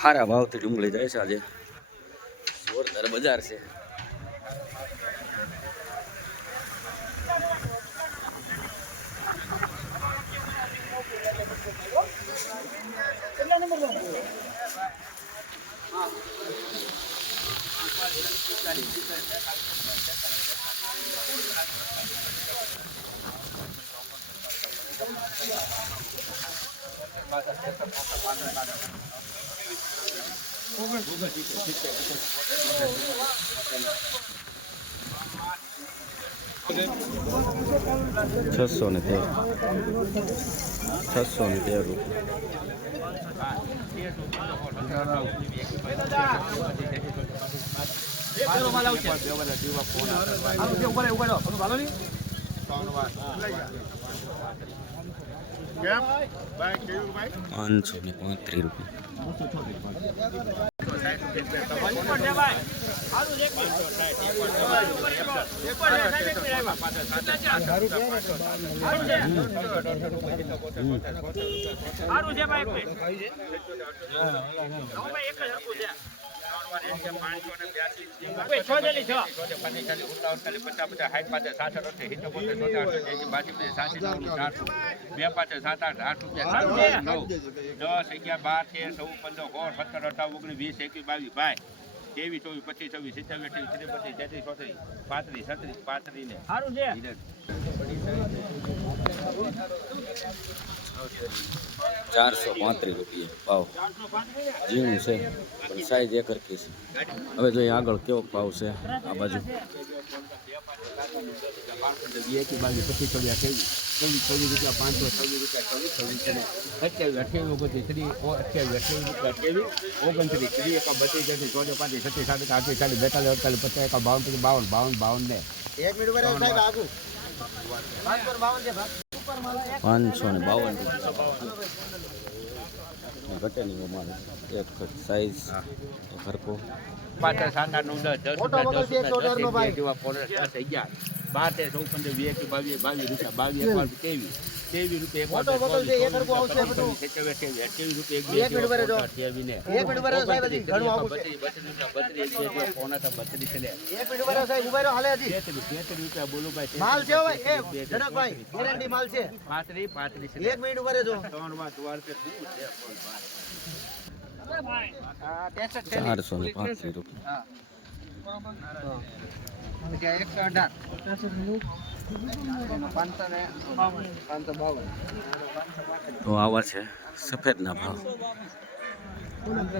સારા ભાવથી ડુંગળી જાય છે આજે. જોરદાર બજાર છે. છસો ને તેર છસો ને તેર રૂપિયા પાંચસો ને પાંત્રીસ રૂપિયા સારું છે સાત આઠ આઠ રૂપિયા ભાઈ. ભાઈ. દસ અગિયાર બાર તેર ચૌદ પંદર સોળ સત્તર અઢાર ઓગણીસ વીસ એકવીસ બાવીસ બાવીસ ત્રેવીસ ચોવીસ પચીસ છવ્વીસ સિત્તાવીસ અઠ્યાવીસ ત્રીસ બત્રીસ તેત્રીસ ચોત્રીસ પાંત્રીસ છત્રીસ પાંત્રીસ ને સારું છે. ચારસો પાંત્રીસ રૂપિયા. ભાવ. ઝીણું છે પણ સાઈઝ એક છે હવે જોઈએ આગળ કેવો ભાવ છે આ બાજુ? પચીસ છવ્વીસ અઠ્યાવીસ ચોવીસ ચોવીસ રૂપિયા પાંચસો છવ્વીસ રૂપિયા ચોવીસ છવ્વીસ ને અઠ્યાવીસ ઓગણત્રીસ ત્રીસ અઠ્યાવીસ અઠ્યાવીસ રૂપિયા અઠ્યાવીસ ઓગણત્રીસ ત્રીસ એકા બત્રીસ તેત્રીસ ચોદે પાંત્રીસ છત્રીસ સાડત્રીસ આઠત્રીસ ચાલીસ પચાસ ને બાવન રૂપિયા. ઘટે નહીં એક સાઈઝ ભરકો પાછા આઠ દસ દસ દસ દસ જેવા દસ અગિયાર તેર ચૌદ પંદર વીસ એકવીસ બાવીસ બાવીસ રૂપિયા બાવીસ એક વાર કેવી? ત્રેવીસ રૂપિયા એક વાર ચોવીસ એક રૂપિયા પચીસ છવ્વીસ કેવી અઠ્યાવીસ અઠ્યાવીસ રૂપિયા? એક બે જેવા અઠ્યાવીસ ને ઓગણત્રીસ, ત્રીસ, બત્રીસ બત્રીસ રૂપિયા બત્રીસ એક બે જેવા પોણા હતા, બત્રીસ છે હજી. તેત્રીસ તેત્રીસ રૂપિયા બોલું ભાઈ માલ છે ભાઈ એ જનકભાઈ ગેરંટી માલ છે. પાંત્રીસ પાંત્રીસ છે. એક મિનિટ ભરે જો. ત્રણ વાર દ્વાર છે શું છે ચારસો ને પાંત્રીસ રૂપિયા. તો આવા છે. સફેદના ભાવ.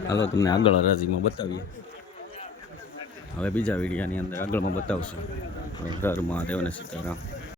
હાલો, તમને આગળ હરાજીમાં બતાવીએ. હવે બીજા વિડીયાની અંદર આગળમાં બતાવશું. હર મહાદેવને સીતારામ.